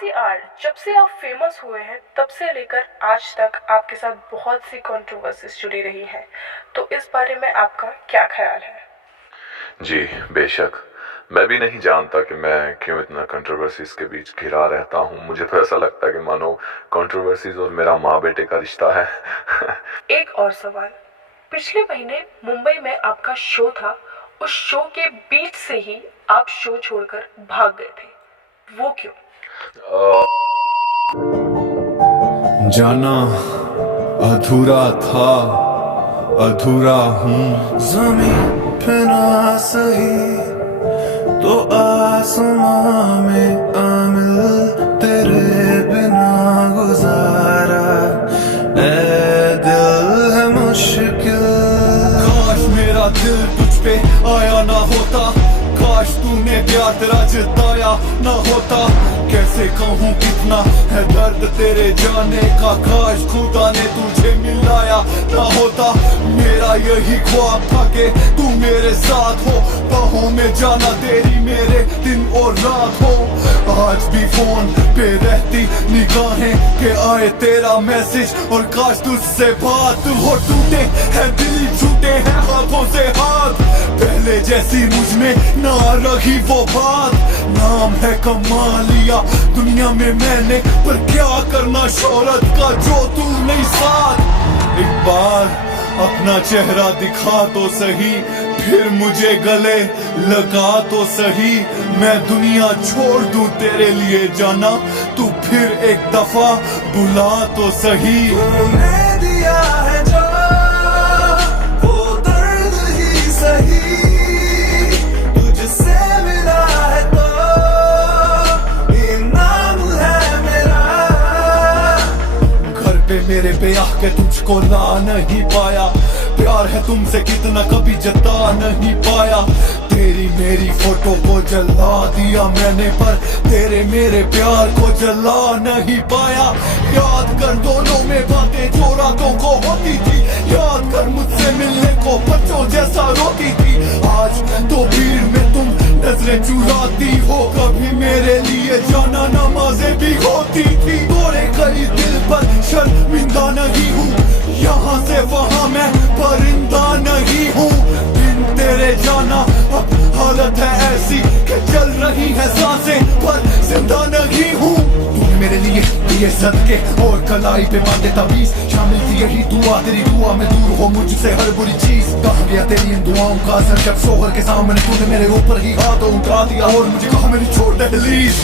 RCR जब से आप फेमस हुए हैं तब से लेकर आज तक आपके साथ बहुत सी कंट्रोवर्सीज जुड़ी रही हैं, तो इस बारे में आपका क्या ख्याल है? जी बेशक, मैं भी नहीं जानता कि मैं क्यों इतना कंट्रोवर्सीज के बीच घिरा रहता हूँ। मुझे तो ऐसा लगता है कि मानो कंट्रोवर्सीज और मेरा माँ बेटे का रिश्ता है। एक और सवाल, पिछले महीने मुंबई में आपका शो था, उस शो के बीच से ही आप शो छोड़कर भाग गए थे, वो क्यों? जाना अधूरा था, अधूरा हूँ। ज़मीं पे ना सही तो आसमां में आमिल, तेरे बिना गुजारा ऐ दिल है मुश्किल। काश मेरा दिल तुझ पे आया ना होता, काश तूने प्यार तेरा जताया ना होता। कैसे कहूँ कितना है दर्द तेरे जाने का, काश खुदा ने तुझे मिलाया ना होता। मेरा यही ख्वाब था कि तू मेरे साथ हो, बाहों में जाना तेरी मेरे दिन और रात हो। आज भी फोन पे रहती निगाहें के आए तेरा मैसेज और काश तुझसे बात हो। टूटे हैं दिल, छूटे हैं हाथों से हाथ, पहले जैसी मुझ में ना रही वो बात। नाम है कमा लिया दुनिया में मैंने, पर क्या करना शोहरत का जो तू नहीं साथ। एक बार अपना चेहरा दिखा तो सही, फिर मुझे गले लगा तो सही। मैं दुनिया छोड़ दूं तेरे लिए जाना, तू फिर एक दफा बुला तो सही। तूने दिया है जो वो दर्द ही सही, तुझसे मिला है तो इनाम है मेरा। घर पे मेरे पे आके तुझको ला नहीं पाया, प्यार है तुमसे कितना कभी जता नहीं पाया। तेरी मेरी फोटो को जला दिया मैंने, पर तेरे मेरे प्यार को जला नहीं पाया। याद कर दोनों में बातें जो रातों को होती थी, याद कर मुझसे मिलने को बच्चों जैसा रोती थी। आज तो भीड़ में तुम नजरें चुराती हो, कभी मेरे लिए जाना नमाजें भी होती थी। तोरे कई दिल पर शर्मिंदा नहीं हूँ, यहाँ से वहाँ मैं परिंदा नहीं हूँ। बिन तेरे जाना अब हालत है ऐसी कि चल रही है सांसें पर जिंदा नहीं हूँ। तूने मेरे लिए दिए सदके और कलाई पे बांधे तवीज, शामिल थी यही दुआ तेरी दुआ में दूर हो मुझसे हर बुरी चीज। कहाँ गया तेरी इन दुआओं का असर जब शोहर के सामने तूने मेरे ऊपर ही हाथ उठा दिया और मुझे कहा मेरी छोड़ दे प्लीज।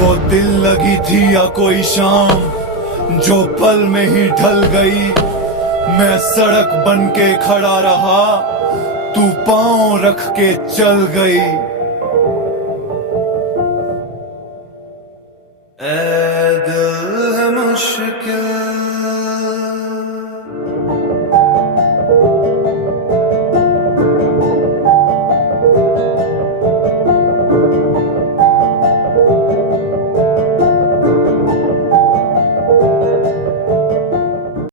वो दिल लगी थी या कोई शाम जो पल में ही ढल गई, मैं सड़क बन के खड़ा रहा, तू पांव रख के चल गई। ऐ दिल है मुश्किल।